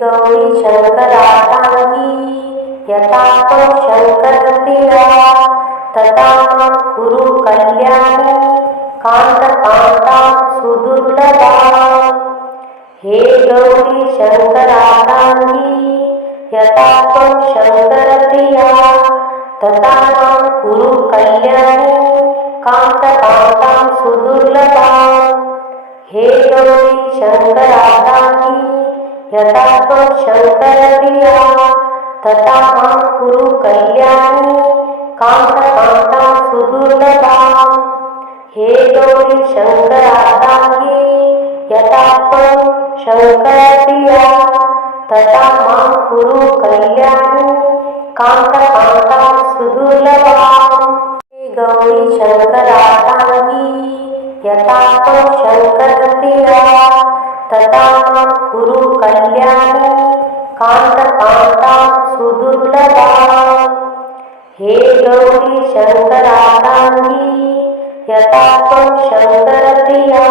गौरी शंकरार्धांगी यथा त्वं शंकरप्रिया तथा मां कुरु कल्याणी कान्तकान्तां सुदुर्लभाम्। हे गौरी शंकरार्धांगी यथा त्वं शंकरप्रिया तथा मां कुरु कल्याणी कान्तकान्तां सुदुर्लभाम्। हे गौरी शंकरार्धांगी यथा त्वं शंकरप्रिया तथा मां कुरु कल्याणी कान्तकान्तां सुदुर्लभाम्। हे गौरी शंकरार्धांगी यथा त्वं शंकरप्रिया तथा मां कुरु कल्याणी कान्तकान्तां सुदुर्लभाम्। हे गौरी शंकरार्धांगी यथा त्वं शंकरप्रिया तथा मां कुरु कल्याणी कान्तकान्तां सुदुर्लभाम्। हे गौरी शंकरार्धांगी यथा त्वं शंकरप्रिया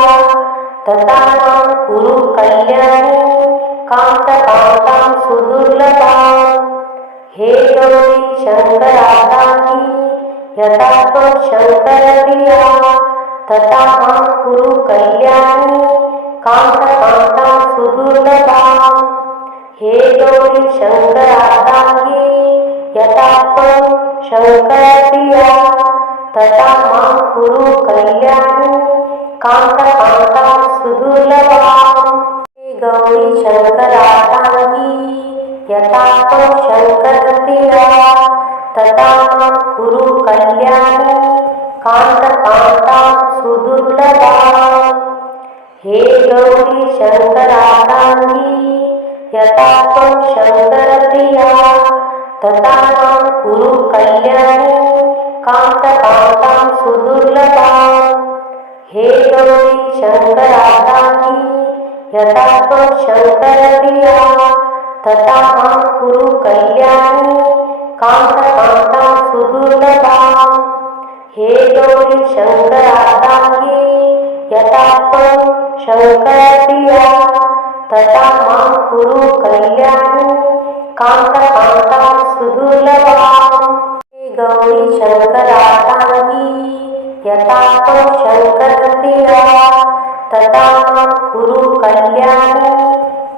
तथा मां कुरु कल्याणी कान्तकान्तां सुदुर्लभाम्। हे गौरी शंकरार्धांगी यथा त्वं शंकरप्रिया तथा मां कुरु कल्याणी कान्तकान्तां सुदुर्लभाम्। हे गौरी शंकरार्धांगी यथा त्वं शंकरप्रिया तथा मां कुरु कल्याणी कान्तकान्तां सुदुर्लभाम्। हे गौरी शंकरार्धांगी यथा त्वं शंकरप्रिया तथा मां कुरु कल्याणी कान्तकान्तां सुदुर्लभाम्। हे गौरी शंकरार्धांगी यथा त्वं शंकरप्रिया तथा मां कुरु कल्याणी कान्तकान्तां सुदुर्लभाम्। हे गौरी शंकरार्धांगी यथा त्वं शंकरप्रिया तथा मां कुरु कल्याणी कान्तकान्तां सुदुर्लभाम्। हे गौरी शंकरार्धांगी यथा त्वं शंकरप्रिया तथा मां कुरु कल्याणी कान्तकान्तां सुदुर्लभाम्। हे गौरी शंकरार्धांगी यथा त्वं शंकरप्रिया तथा मां कुरु कल्याणी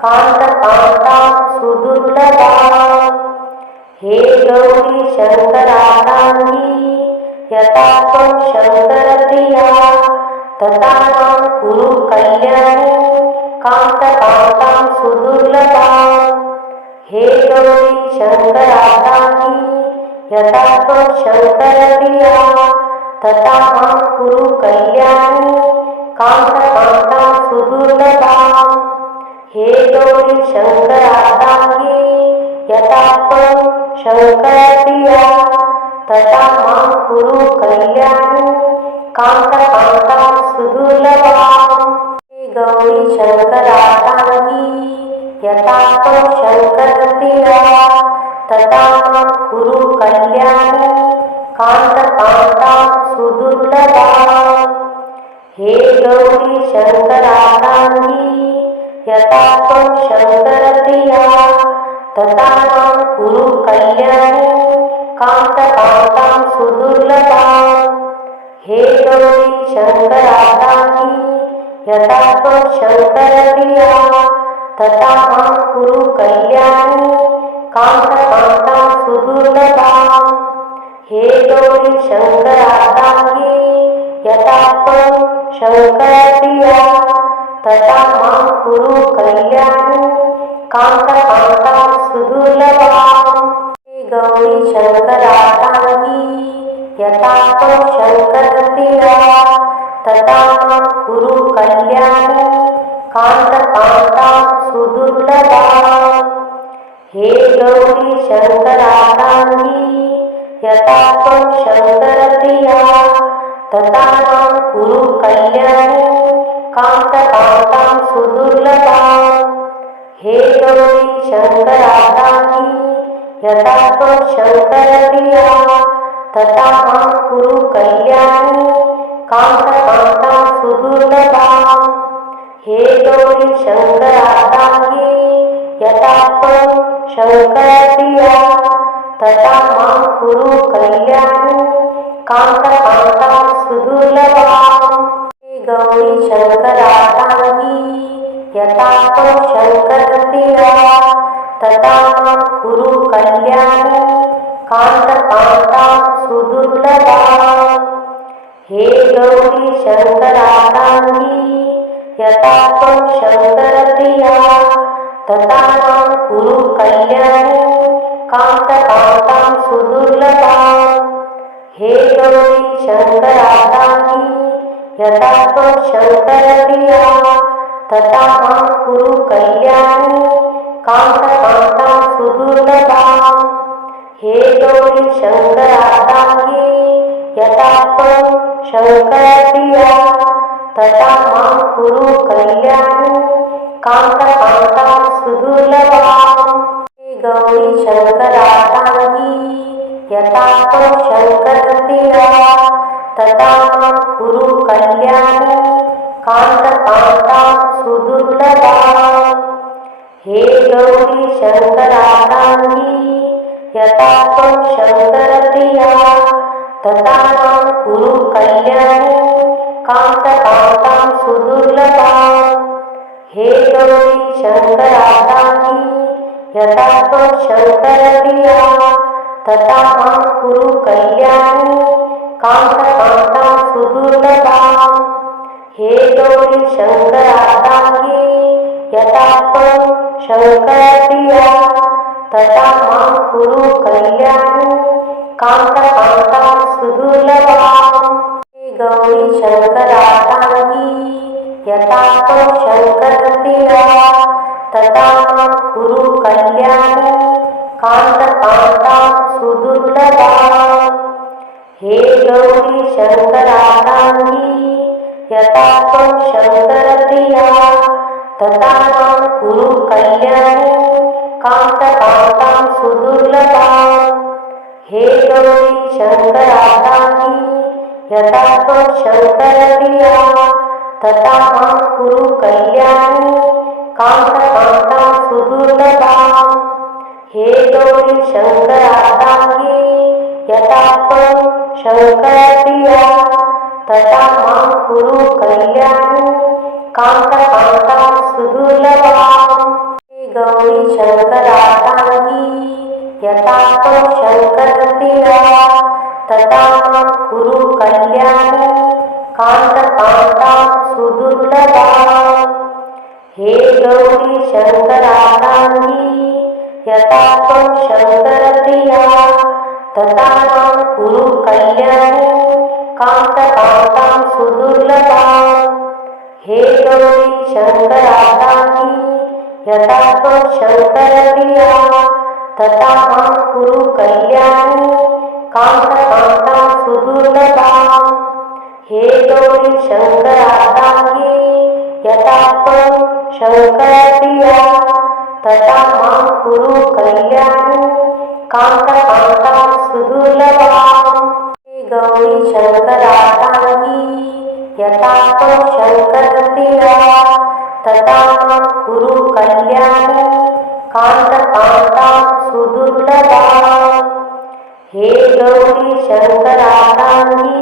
कान्तकान्तां सुदुर्लभाम्। हे गौरी शंकरार्धांगी यथा त्वं शंकरप्रिया तथा मां कुरु कल्याणी कान्तकान्तां सुदुर्लभाम्। हे गौरी शंकरार्धांगी यथा त्वं शंकरप्रिया तथा मां कुरु कल्याणी कान्तकान्तां सुदुर्लभाम्। हे गौरी शंकरार्धांगी यथा त्वं शंकरप्रिया तथा मां कुरु कल्याणी कान्तकान्तां सुदुर्लभाम्। हे गौरी शंकरार्धांगी यथा त्वं शंकरप्रिया तथा मां कुरु कल्याणी कान्तकान्तां सुदुर्लभाम्। हे गौरी शंकरार्धांगी यथा त्वं शंकरप्रिया तथा मां कुरु कल्याणी कान्तकान्तां सुदुर्लभाम्। हे गौरी शंकरार्धांगी यथा त्वं शंकरप्रिया तथा मां कुरु कल्याणी कान्तकान्तां सुदुर्लभाम्। हे गौरी शंकरार्धांगी यथा त्वं शंकरप्रिया तथा मां कुरु कल्याणी कान्तकान्तां सुदुर्लभाम्। हे गौरी शंकरार्धांगी यथा त्वं शंकरप्रिया तथा मां कुरु कल्याणी कान्तकान्तां सुदुर्लभाम्। हे गौरी शंकरार्धांगी यथा त्वं शंकरप्रिया तथा मां कुरु कल्याणी कान्तकान्तां सुदुर्लभाम्। हे गौरी शंकरार्धांगी यथा त्वं शंकरप्रिया तथा मां कुरु कल्याणी कान्तकान्तां सुदुर्लभाम्। हे गौरी शंकरार्धांगी यथा त्वं शङ्करप्रिया तथा मां कुरु कल्याणी कान्तकान्तां सुदुर्लभाम्। हे गौरी शङ्करार्धाङ्गी यथा त्वं शङ्करप्रिया तथा मां कुरु कल्याणी कान्तकान्तां सुदुर्लभाम्। हे गौरी शङ्करार्धाङ्गी यथा त्वं शङ्करप्रिया तथा मां कुरु कल्याणी कान्तकान्तां सुदुर्लभाम्। हे गौरी शङ्करार्धाङ्गी यथा त्वं शङ्करप्रिया तथा मां कुरु कल्याणी कान्तकान्तां सुदुर्लभाम्। हे गौरी शङ्करार्धाङ्गी यथा त्वं शङ्करप्रिया तथा मां कुरु कल्याणी कान्तकान्तां सुदुर्लभाम्। हे गौरी शङ्करार्धाङ्गी यथा त्वं शङ्करप्रिया तथा मां कुरु कल्याणी कान्तकान्तां सुदुर्लभाम्। हे गौरी शङ्करार्धाङ्गी यथा त्वं शङ्करप्रिया तथा मां कुरु कल्याणी कान्तकान्तां सुदुर्लभाम्। हे गौरी शङ्करार्धाङ्गी यथा त्वं शङ्करप्रिया तथा मां कुरु कल्याणी कान्तकान्तां सुदुर्लभाम्। हे गौरी शङ्करार्धाङ्गी यथा त्वं शङ्करप्रिया तथा मां कुरु कल्याणी कान्तकान्तां सुदुर्लभाम्। हे गौरी शङ्करार्धाङ्गी यथा त्वं शङ्करप्रिया तथा मां कुरु कल्याणी कान्तकान्तां सुदुर्लभाम्। हे गौरी शङ्करार्धाङ्गी यथा त्वं शङ्करप्रिया तथा मां कुरु कल्याणी कान्तकान्तां सुदुर्लभाम्। हे गौरी शङ्करार्धाङ्गी यथा त्वं शङ्करप्रिया तथा मां कुरु कल्याणी कान्तकान्तां सुदुर्लभाम्। हे गौरी शङ्करार्धाङ्गी यथा त्वं शङ्करप्रिया तथा मां कुरु कल्याणी कान्तकान्तां सुदुर्लभाम्। हे गौरी शङ्करार्धाङ्गी यथा त्वं शङ्करप्रिया तथा मां कुरु कल्याणी कान्तकान्तां सुदुर्लभाम्। हे गौरी शङ्करार्धाङ्गी यथा त्वं शङ्करप्रिया तथा मां कुरु कल्याणी कान्तकान्तां सुदुर्लभाम्। हे गौरी शङ्करार्धाङ्गी यथा त्वं शङ्करप्रिया तथा मां कुरु कल्याणी कान्तकान्तां सुदुर्लभाम्। हे गौरी शङ्करार्धाङ्गी यथा त्वं शङ्करप्रिया तथा मां कुरु कल्याणी कान्तकान्तां सुदुर्लभाम्। हे गौरी शङ्करार्धाङ्गी यथा त्वं शङ्करप्रिया तथा मां कुरु कल्याणी कान्तकान्तां सुदुर्लभाम्। हे गौरी शङ्करार्धाङ्गी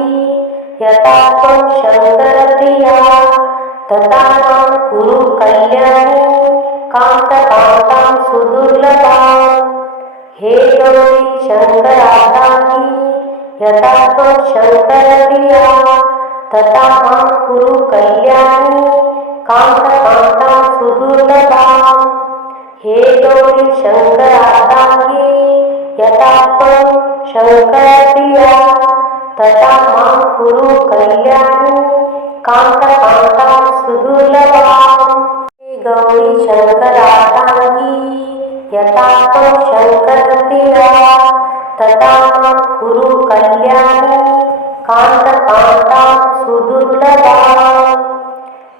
यथा त्वं शङ्करप्रिया तथा मां कुरु कल्याणी कान्तकान्तां सुदुर्लभाम्। हे गौरी शङ्करार्धाङ्गी यथा त्वं शङ्करप्रिया तथा मां कुरु कल्याणी कान्तकान्तां सुदुर्लभाम्। हे गौरी शङ्करार्धाङ्गी यथा त्वं शङ्करप्रिया तथा मां कुरु कल्याणी कान्तकान्तां सुदुर्लभाम्। हे गौरी शङ्करार्धाङ्गी यथा त्वं शङ्करप्रिया तथा मां कुरु कल्याणी कान्तकान्तां सुदुर्लभाम्।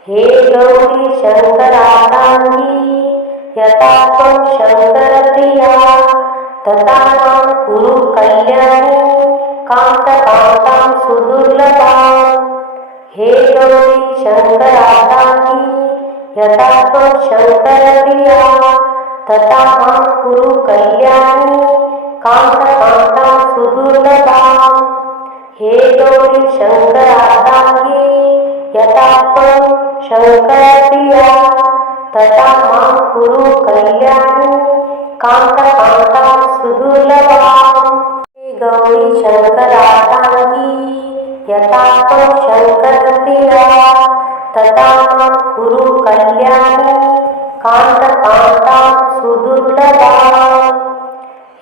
हे गौरी शङ्करार्धाङ्गी यथा त्वं शङ्करप्रिया तथा मां कुरु कल्याणी कान्तकान्तां सुदुर्लभाम्। हे गौरी शङ्करार्धाङ्गी यथा त्वं शङ्करप्रिया तथा मां कुरु कल्याणी कान्तकान्तां सुदुर्लभाम्। हे गौरी शङ्करार्धाङ्गी यथा त्वं शङ्करप्रिया तथा मां कुरु कल्याणी कान्तकान्तां सुदुर्लभाम्। हे गौरी शङ्करार्धाङ्गी यथा त्वं शङ्करप्रिया तथा मां कुरु कल्याणी कान्तकान्तां सुदुर्लभाम्।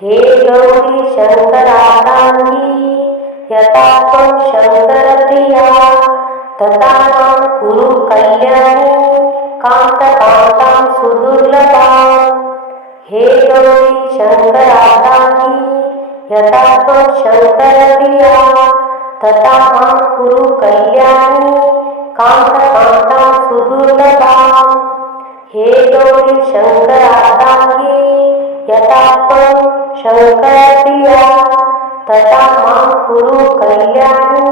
हे गौरी शङ्करार्धाङ्गी यथा त्वं शङ्करप्रिया तथा मां कुरु कल्याणी कान्तकान्तां सुदुर्लभाम्। हे गौरी शङ्करार्धाङ्गी यथा त्वं शङ्करप्रिया तथा मां कुरु कल्याणी कान्तकान्तां सुदुर्लभाम्। हे गौरी शङ्करार्धाङ्गी यथा त्वं शङ्करप्रिया तथा मां कुरु कल्याणी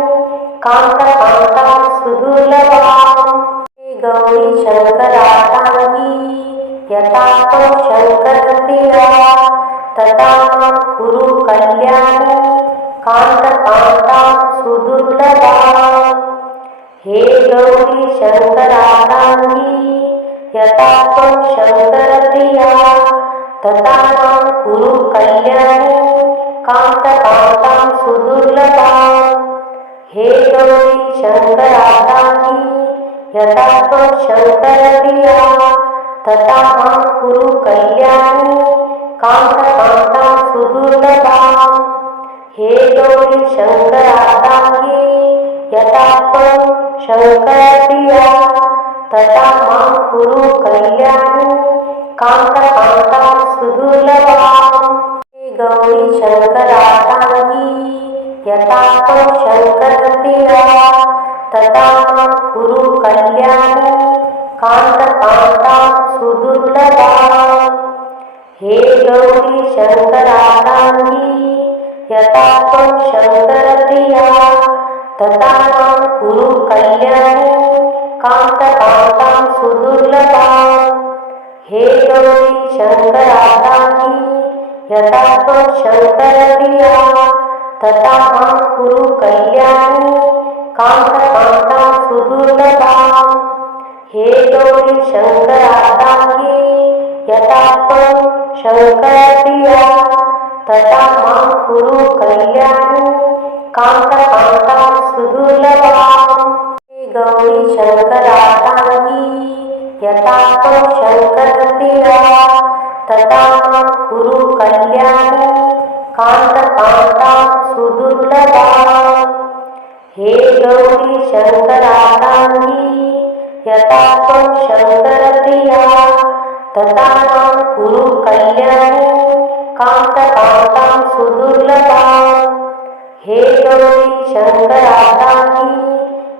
कान्तकान्तां सुदुर्लभाम्। हे गौरी शङ्करार्धाङ्गी यथा त्वं शङ्करप्रिया तथा मां कुरु कल्याणी कान्तकान्तां सुदुर्लभाम्। हे गौरी शङ्करार्धाङ्गी यथा त्वं शङ्करप्रिया तथा मां कुरु कल्याणी कान्तकान्तां सुदुर्लभाम्। हे गौरी शङ्करार्धाङ्गी यथा त्वं शङ्करप्रिया तथा मां कुरु कल्याणी कान्तकान्तां सुदुर्लभाम्। हे गौरी शङ्करार्धाङ्गी यथा त्वं शङ्करप्रिया तथा मां कुरु कल्याणी कान्तकान्तां सुदुर्लभाम्। हे गौरी शङ्करार्धाङ्गी यथा त्वं शङ्करप्रिया तथा मां कुरु कल्याणी कान्तकान्तां सुदुर्लभाम्। हे गौरी शङ्करार्धाङ्गी यथा त्वं शङ्करप्रिया तथा मां कुरु कल्याणी कान्तकान्तां सुदुर्लभाम्। हे गौरी शङ्करार्धाङ्गी यथा त्वं शङ्करप्रिया तथा मां कुरु कल्याणी कान्तकान्तां सुदुर्लभाम्। हे गौरी शङ्करार्धाङ्गी यथा त्वं शङ्करप्रिया तथा मां कुरु कल्याणी कान्तकान्तां सुदुर्लभाम्। हे गौरी शङ्करार्धाङ्गी यथा त्वं शङ्करप्रिया तथा मां कुरु कल्याणी कान्तकान्तां सुदुर्लभाम्। हे गौरी शङ्करार्धाङ्गी यथा त्वं शङ्करप्रिया तथा मां कुरु कल्याणी कान्तकान्तां सुदुर्लभाम्। हे गौरी शङ्करार्धाङ्गी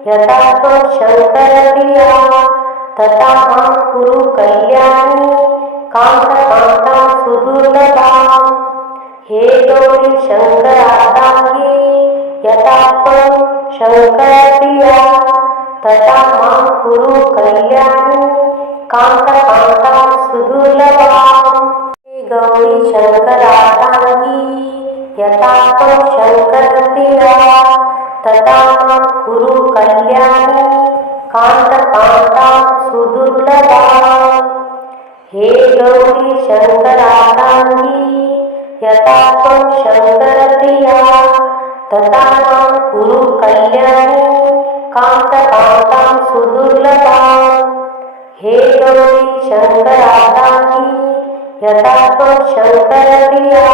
यथा त्वं शङ्करप्रिया तथा मां कुरु कल्याणी कान्तकान्तां सुदुर्लभाम्। हे गौरी शङ्करार्धाङ्गी यथा त्वं शङ्करप्रिया तथा मां कुरु कल्याणी कान्तकान्तां सुदुर्लभाम्। हे गौरी शङ्करार्धाङ्गी यथा त्वं शङ्करप्रिया तथा मां कुरु कल्याणी कान्तकान्तां सुदुर्लभाम्। हे गौरी शङ्करार्धाङ्गी यथा त्वं शङ्करप्रिया तथा मां कुरु कल्याणी कान्तकान्तां सुदुर्लभाम्। हे गौरी शङ्करार्धाङ्गी यथा त्वं शङ्करप्रिया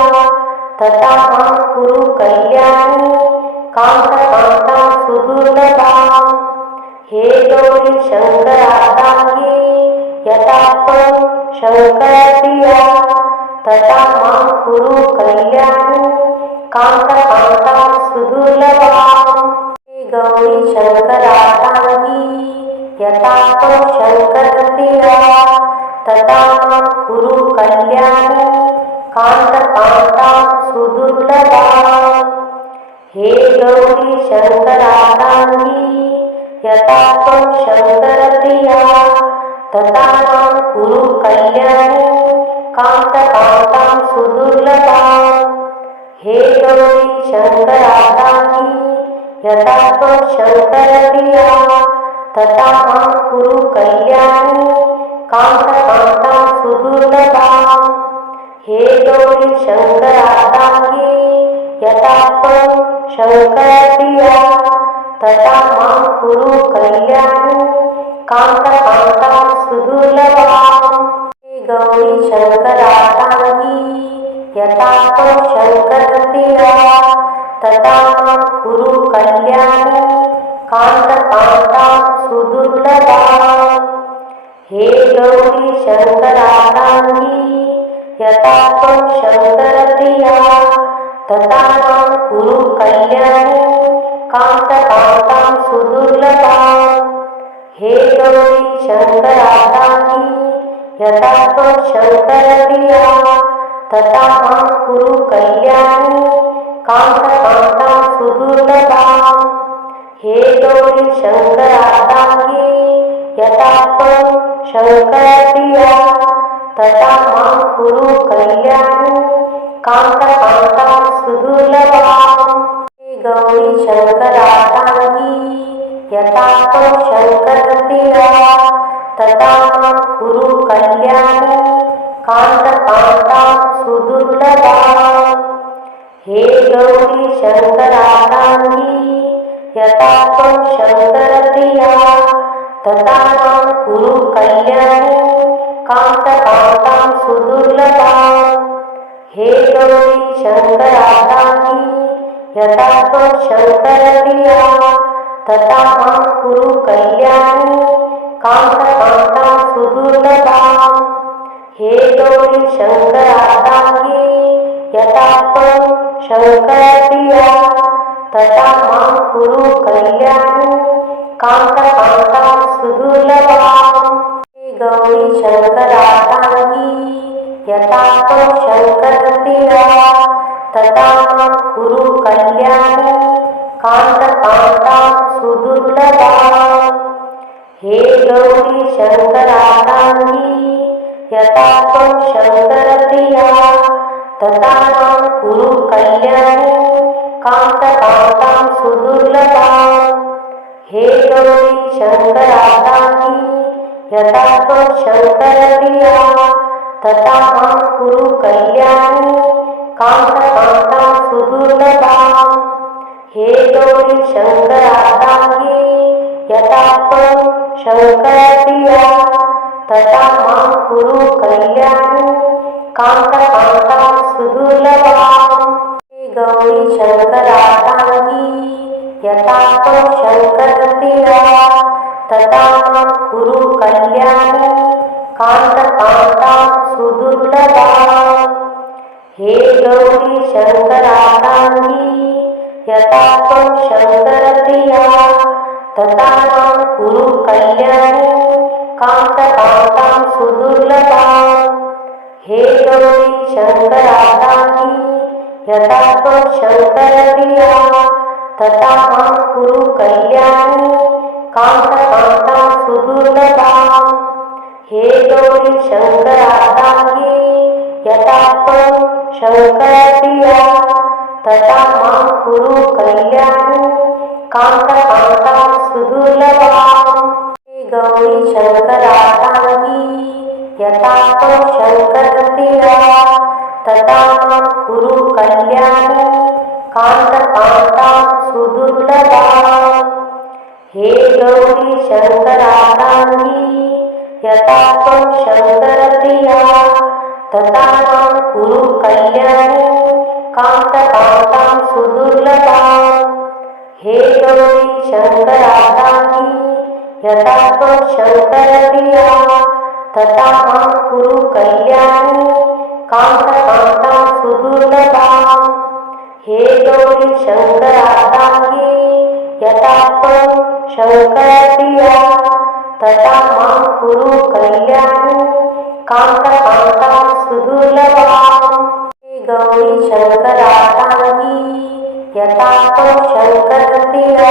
तथा मां कुरु कल्याणी कान्तकान्तां सुदुर्लभाम्। हे गौरी शङ्करार्धाङ्गी यथा त्वं शङ्करप्रिया तथा मां कुरु कल्याणी कान्तकान्तां सुदुर्लभाम्। हे गौरी शङ्करार्धाङ्गी यथा त्वं शङ्करप्रिया तथा मां कुरु कल्याणी कान्तकान्तां सुदुर्लभाम्। हे गौरी शङ्करार्धाङ्गी यथा त्वं शङ्करप्रिया तथा मां कुरु कल्याणी कान्तकान्तां सुदुर्लभाम् हे गौरी शङ्करार्धाङ्गी यथा त्वं शङ्करप्रिया तथा मां कुरु कल्याणी कान्तकान्तां सुदुर्लभाम् हे गौरी शङ्करार्धाङ्गी यथा त्वं शङ्करप्रिया तथा मां कुरु कल्याणी कान्तकान्तां सुदुर्लभाम् हे गौरी शङ्करार्धाङ्गी यथा त्वं शङ्करप्रिया तथा मां कुरु कल्याणी कान्तकान्तां सुदुर्लभाम् हे गौरी शङ्करार्धाङ्गी यथा त्वं शङ्करप्रिया तथा मां कुरु कल्याणी कान्तकान्तां सुदुर्लभाम् हे गौरी शङ्करार्धाङ्गी यथा त्वं शङ्करप्रिया तथा मां कुरु कल्याणी कान्तकान्तां सुदुर्लभाम् हे गौरी शङ्करार्धाङ्गी यथा त्वं शङ्करप्रिया तथा मां कुरु कल्याणी कान्तकान्तां सुदुर्लभाम् हे गौरी शङ्करार्धाङ्गी यथा त्वं शङ्करप्रिया तथा मां कुरु कल्याणी कान्तकान्तां सुदुर्लभाम् हे गौरी शङ्करार्धाङ्गी यथा त्वं शङ्करप्रिया तथा मां कुरु कल्याणी कान्तकान्तां सुदुर्लभाम् हे गौरी शङ्करार्धाङ्गी यथा त्वं शङ्करप्रिया तथा मां कुरु कल्याणी कान्तकान्तां सुदुर्लभाम् हे गौरी शङ्करार्धाङ्गी यथा त्वं शङ्करप्रिया तथा मां कुरु कल्याणी कान्तकान्तां सुदुर्लभाम् हे गौरी शङ्करार्धाङ्गी यथा त्वं शङ्करप्रिया तथा मां कुरु कल्याणी कान्तकान्तां सुदुर्लभाम् हे गौरी शङ्करार्धाङ्गी यथा त्वं शङ्करप्रिया तथा मां कुरु कल्याणी कान्तकान्तां सुदुर्लभाम् हे गौरी शङ्करार्धाङ्गी यथा त्वं शङ्करप्रिया तथा मां कुरु कल्याणी कान्तकान्तां सुदुर्लभाम् हे गौरी शङ्करार्धाङ्गी यथा त्वं शङ्करप्रिया तथा मां कुरु कल्याणी कान्तकान्तां सुदुर्लभाम् हे गौरी शङ्करार्धाङ्गी यथा त्वं शङ्करप्रिया तथा मां कुरु कल्याणी कान्तकान्तां सुदुर्लभाम् हे गौरी शङ्करार्धाङ्गी यथा त्वं शङ्करप्रिया तथा मां कुरु कल्याणी कान्तकान्तां सुदुर्लभाम् हे गौरी शङ्करार्धाङ्गी यथा त्वं शङ्करप्रिया तथा मां कुरु कल्याणी कान्तकान्तां सुदुर्लभाम् हे गौरी शङ्करार्धाङ्गी यथा त्वं शङ्करप्रिया तथा मां कुरु कल्याणी कान्तकान्तां सुदुर्लभाम् हे गौरी शङ्करार्धाङ्गी यथा त्वं शङ्करप्रिया तथा मां कुरु कल्याणी कान्तकान्तां सुदुर्लभाम् हे गौरी शङ्करार्धाङ्गी यथा त्वं शङ्करप्रिया तथा मां कुरु कल्याणी कान्तकान्तां सुदुर्लभाम् हे गौरी शङ्करार्धाङ्गी यथा त्वं शङ्करप्रिया तथा मां कुरु कल्याणी कान्तकान्तां सुदुर्लभाम् हे गौरी शङ्करार्धाङ्गी यथा त्वं शङ्करप्रिया तथा मां कुरु कल्याणी कान्तकान्तां सुदुर्लभाम् हे गौरी शङ्करार्धाङ्गी यथा त्वं शङ्करप्रिया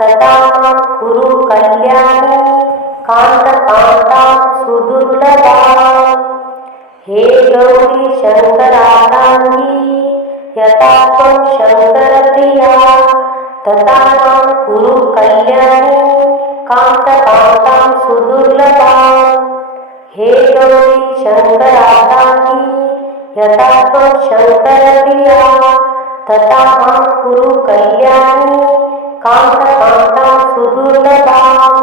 तथा मां कुरु कल्याणी कान्तकान्तां सुदुर्लभाम् हे गौरी शंकरार्धांगी यथा त्वं शंकरप्रिया तथा मां कुरु कल्याणी कान्तकान्तां सुदुर्लभाम्। हे गौरी शंकरार्धांगी यथा त्वं शंकरप्रिया तथा मां कुरु कल्याणी कान्तकान्तां सुदुर्लभाम्।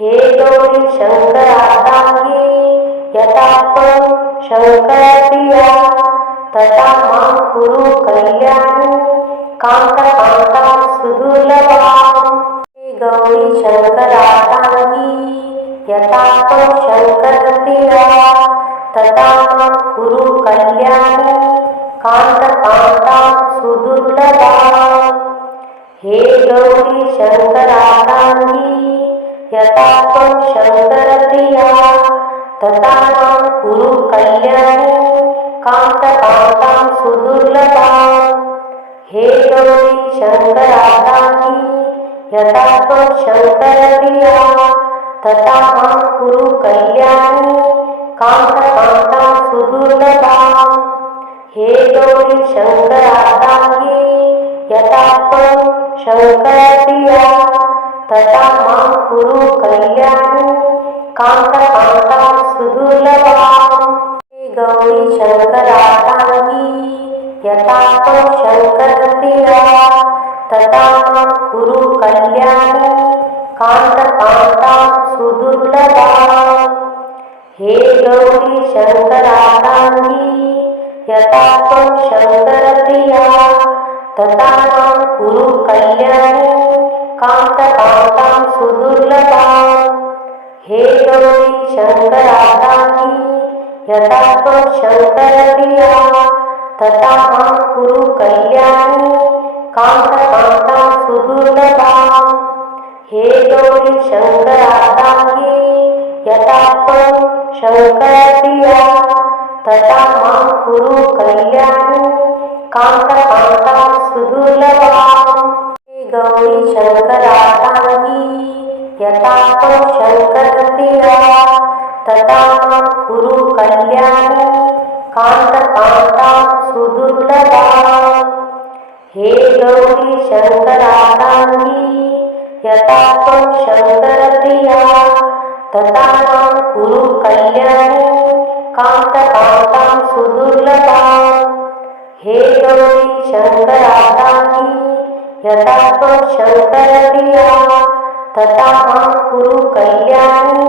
हे गौरी शंकरार्धांगी यथा त्वं शंकरप्रिया तथा मां कुरु कल्याणी कान्तकान्तां सुदुर्लभाम्। हे गौरी शंकरार्धांगी यथा त्वं शंकरप्रिया तथा मां कुरु कल्याणी कान्तकान्तां सुदुर्लभाम्। हे गौरी शंकरार्धांगी यथा त्वं शंकरप्रिया तथा मां कुरु कल्याणी कान्तकान्तां सुदुर्लभाम्। हे गौरी शंकरार्धांगी यथा त्वं शंकरप्रिया तथा मां कुरु कल्याणी कान्तकान्तां सुदुर्लभाम्। हे गौरी शंकरार्धांगी यथा त्वं शंकरप्रिया तथा मां कुरु कल्याणी कान्तकान्तां सुदुर्लभाम्। हे गौरी शंकरार्धांगी यथा त्वं शंकरप्रिया तथा मां कुरु कल्याणी कान्तकान्तां सुदुर्लभाम्। हे गौरी शंकरार्धांगी यथा त्वं शंकरप्रिया तथा मां कुरु कल्याणी कान्तकान्तां सुदुर्लभाम्। हे गौरी शंकरार्धांगी यथा त्वं शंकरप्रिया तथा मां कुरु कल्याणी कान्तकान्तां सुदुर्लभाम्। हे गौरी शंकरार्धांगी यथा त्वं शंकरप्रिया तथा मां कुरु कल्याणी कान्तकान्तां सुदुर्लभाम्। हे गौरी शंकरार्धांगी यथा त्वं शंकरप्रिया तथा मां कुरु कल्याणी कान्तकान्तां सुदुर्लभाम्। हे गौरी शंकरार्धांगी यथा त्वं शंकरप्रिया तथा मां कुरु कल्याणी कान्तकान्तां सुदुर्लभाम्। हे गौरी शंकरार्धांगी यथा त्वं शंकरप्रिया तथा मां कुरु कल्याणी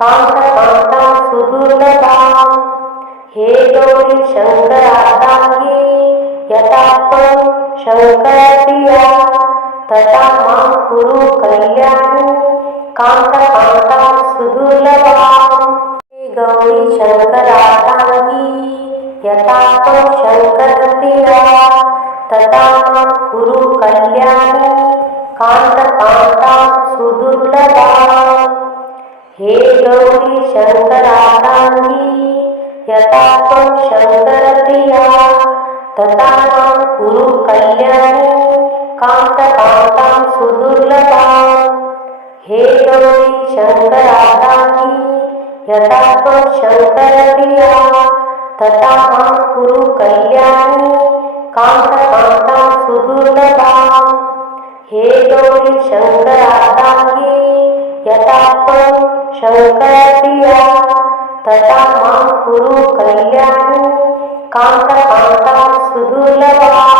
कान्तकान्तां सुदुर्लभाम्। हे गौरी शंकरार्धांगी यथा त्वं शंकरप्रिया तथा मां कुरु कल्याणी कान्तकान्तां सुदुर्लभाम्। हे गौरी शंकरार्धांगी यथा त्वं शंकरप्रिया तथा मां कुरु कल्याणी कान्तकान्तां सुदुर्लभाम्। हे गौरी शंकरार्धांगी यथा त्वं शंकरप्रिया तथा मां कुरु कल्याणी कान्तकान्तां सुदुर्लभाम्। हे गौरी शंकरार्धांगी यथा त्वं शंकरप्रिया तथा मां कुरु कल्याणी कान्तकान्तां सुदुर्लभाम्। हे गौरी शंकरार्धांगी यथा त्वं शंकरप्रिया तथा मां कुरु कल्याणी कान्तकान्तां सुदुर्लभाम्।